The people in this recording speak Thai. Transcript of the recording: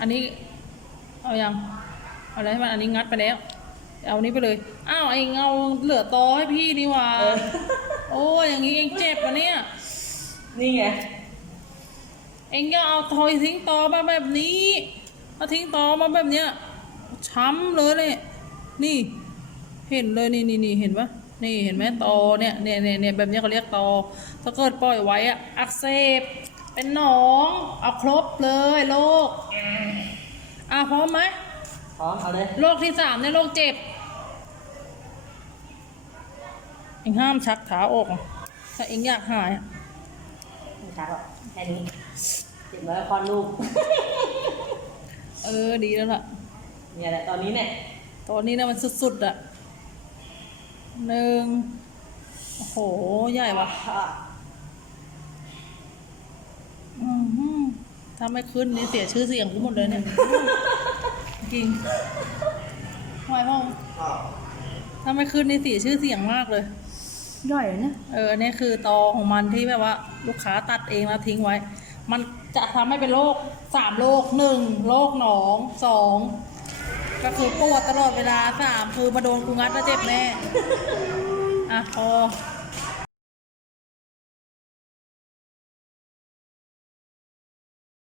อันนี้ เอายังเอาอะไรให้มันอันนี้งัดไปแล้ว เอานี้ไปเลย อ้าวไอ้เงาเหลือตอให้พี่นี่หว่าเออโอ้ยอย่างนี้เองเจ็บปะเนี่ย นี่ไง เองก็เอาทอยทิ้งตอมาแบบนี้เอาทิ้งตอมาแบบเนี้ย ช้ำเลยเลย นี่ เห็นเลยนี่นี่นี่เห็นปะนี่เห็นไหมตอเนี่ยเนี่ยเนี่ยเนี่ยแบบเนี้ยเขาเรียกตอถ้าเกิดปล่อยไว้อะอักเสบ เป็นหนอง เอาครบเลยโรคอะพร้อมไหมพร้อมเอาเลยโรคที่สามเนี่ยโรคเจ็บเองห้ามชักขาออกนะถ้าเองอยากหายอะไม่ชักหรอกแค่นี้เจ็บแล้วคลอดลูกเออดีแล้วล่ะเนี่ยแหละตอนนี้เนี่ยตอนนี้นะมันสุดๆอะหนึ่งโอ้โห ใหญ่ว่ะ อือหือ ถ้าไม่ขึ้นนี่เสียชื่อเสียงกูหมดเลยเนี่ย จริงไหวพ่อถ้าไม่ขึ้นนี่เสียชื่อเสียงมากเลย ย่อยนะเออเนี่ยคือตอของมันที่แบบว่า ลูกค้าตัดเองแล้วทิ้งไว้ มันจะทำให้เป็นโรคสามโรคหนึ่งโรคหนองสองก็คือปวดตลอดเวลาสามคือมาโดนกูงัดแล้วเจ็บแน่ อะพอ